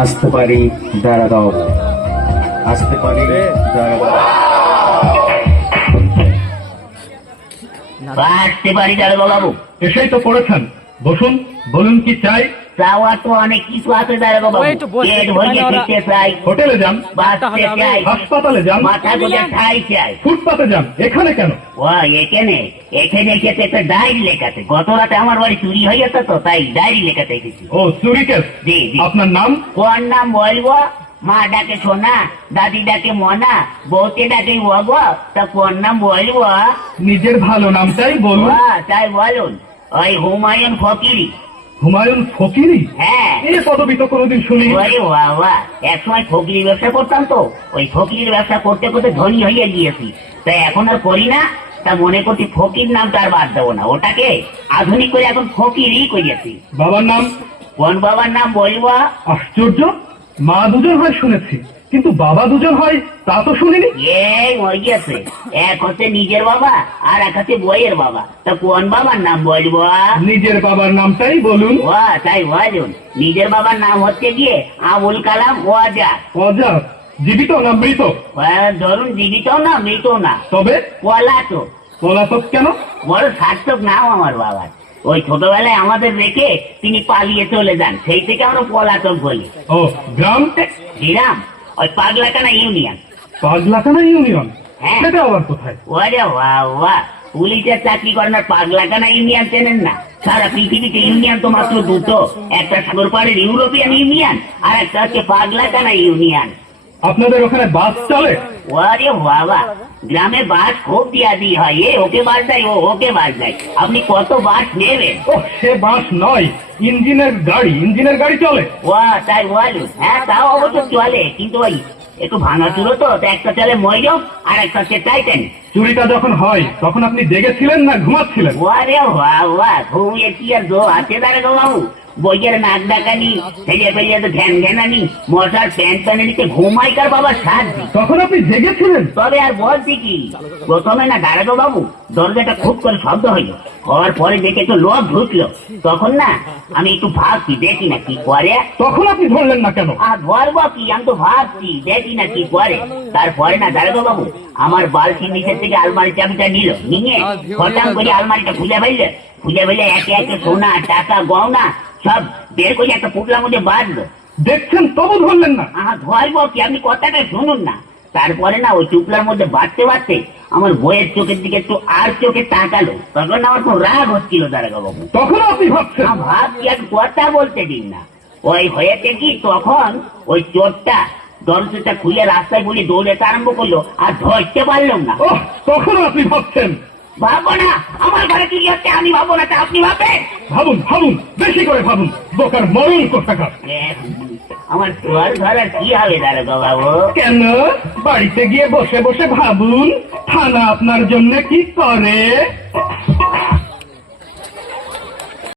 আসতে পারি দাঁড়াও, আসতে পারি দাঁড়াও, আসতে পারি দাঁড়াবো বাবু। এসেই তো পড়েছেন, বসুন, বলুন কি চাই। চাওয়া তো অনেক কিছু আছে দাঁড়াবো বাবু। পেট ভরিয়ে খেতে চাই, হোটেলে যান, বাঁচতে চাই, হাসপাতালে যান, মাথা গোজা ঠাই চাই। ফুটপাতে যান, এখানে কেন? ও এখানে এখানে এসেছে একটা ডায়েরি লেখাতে। গত রাতে আমার বাড়ি চুরি হয়ে গেছে তো, তাই ডায়েরি লেখাতে এসেছি। ও চুরি কেস। জি জি। আপনার নাম? কোন নাম বলবো? মা ডাকে সোনা, দাদি ডাকে মনা, বউতে ডাকে বাবা, তা কোন নাম বলবো? নিজের ভালো নামটাই বলুন। তাই বলুন, ওই হুমায়ুন ফকিরি। হুমায়ুন ফকিরি? হ্যাঁ। এই পদবি তো কোনোদিন শুনি। ওরে বাবা, এক সময় ফকিরি ব্যবসা করতাম তো, ওই ফকিরির ব্যবসা করতে করতে ধনী হয়ে গিয়েছি, তাই এখন আর করি না। তা মনে করছি ফকির নামটা আর বাদ দেবো না, ওটাকে আধুনিক করে এখন ফকিরই করিয়েছি। বাবার নাম? কোন বাবার নাম বলবো? আশ্চর্য, মা দুজন হয় শুনেছি, কিন্তু বাবা দুজন হয় তা তো শুনিনি। এই হয়ে গেছে, এক হচ্ছে নিজের বাবা আর এক হচ্ছে বইয়ের বাবা। তা কোন বাবার নাম বলবো? নিজের বাবার নামটাই বলুন। ও তাই বলুন, নিজের বাবার নাম হচ্ছে গিয়ে আবুল কালাম ওয়াজাদ। অজাত? জীবিত না মৃত? ধরুন জীবিত না মৃত না, তবে পলাতক। পলাতক কেন? বড় সার্থক নাম আমার বাবার। ওই ছোটবেলায় আমাদের রেখে তিনি পালিয়ে চলে যান, সেই থেকে আমরা পলাতক বলি। ও গ্রাম? গ্রাম ওই পাগলাকানা ইউনিয়ন। পাগলাকানা ইউনিয়ন? হ্যাঁ। সেটা আবার কোথায়? ওরে বাবা, পুলিশের চাকরি করেন আর পাগলাকানা ইউনিয়ন চেনেন না? সারা পৃথিবীতে ইউনিয়ন তো মাত্র দুটো, একটা সাগর পাড়ের ইউরোপিয়ান ইউনিয়ন আর একটা হচ্ছে পাগলাকানা ইউনিয়ন। আপনাদের ওখানে বাস চলে? ওরে বাবা, গ্রামে বাস খুব দিয়াদি হয়, এ ওকে বাস দেয়, ও ওকে বাস দেয়। আপনি কত বাস নেবেন? ও সে বাস নয়, ইঞ্জিনের গাড়ি। ইঞ্জিনের গাড়ি চলে? ও তাই বলুন, হ্যাঁ তাও অবশ্য চলে, কিন্তু ওই একটু ভাঙা চুরো তো, একটা চলে ময়ূর আর একটা হচ্ছে টাইটানিক। চুরিটা যখন হয় তখন আপনি জেগেছিলেন না ঘুমাচ্ছিলেন? ওরে বাবা, ঘুমিয়ে কি আর দো আছে দাঁড়াগো বাবু? বইয়ের নাক ডাকানি, ছেলে পেলে তো ঘ্যান ঘ্যানানি, মশার প্যান্ট প্যানে নিতে ঘুমাইকার বাবা সাজি। তখন আপনি জেগেছিলেন? তবে আর বলছি কি, প্রথমে না দাঁড়াগো বাবু দরজাটা খুব করে শব্দ হইলো, হওয়ার পরে দেখে তো লোক ঢুকলো, তখন না আমি একটু ভাবছি দেখি না কি করে। তখন আপনি ধরলেন না কেন? আর ধরবো কি, আমি তো ভাবছি দেখি না কি করে। তারপরে না দাঁড়াগো বাবু আমার বালতির নিচের থেকে আলমারি চাবিটা নিল, নিয়ে হঠাৎ করে আলমারিটা খুলে ফেললে, খুলে ফেলে একে একে সোনা টাকা গহনা সব বের করে একটা পুটলার মধ্যে বাঁধলো। দেখছেন তবু ধরলেন না? ধরবো কি, আপনি কথাটা শুনুন না। তারপরে না ওই চুপলার মধ্যে বাঁধতে বাঁধতে আমার বইয়ের চোখের দিকে একটু আর চোখে তাকালো, তখন আমার খুব রাগ হচ্ছিল দাঁড়াগো বাবু। তখন আপনি ভাবছেন? ভাবছি আর কথা বলতে দিন না। ওই হয়েছে কি, তখন ওই চোরটা দরজাটা খুলে রাস্তায় বলে দৌড়াতে আরম্ভ করলো, আর ধরতে পারলাম না। ও তখন আপনি ভাবছেন? ভাবো না, আমার ঘরে চুরি হচ্ছে, আমি ভাবো না, তা আপনি ভাবেন? ভাবুন ভাবুন, বেশি করে ভাবুন, বোকার মরণ কোথাকার। আমার চোর ধরার কি হবে দাঁড়াগো বাবু? কেন? বাড়িতে গিয়ে বসে বসে ভাবুন, থানা আপনার জন্য কি করে।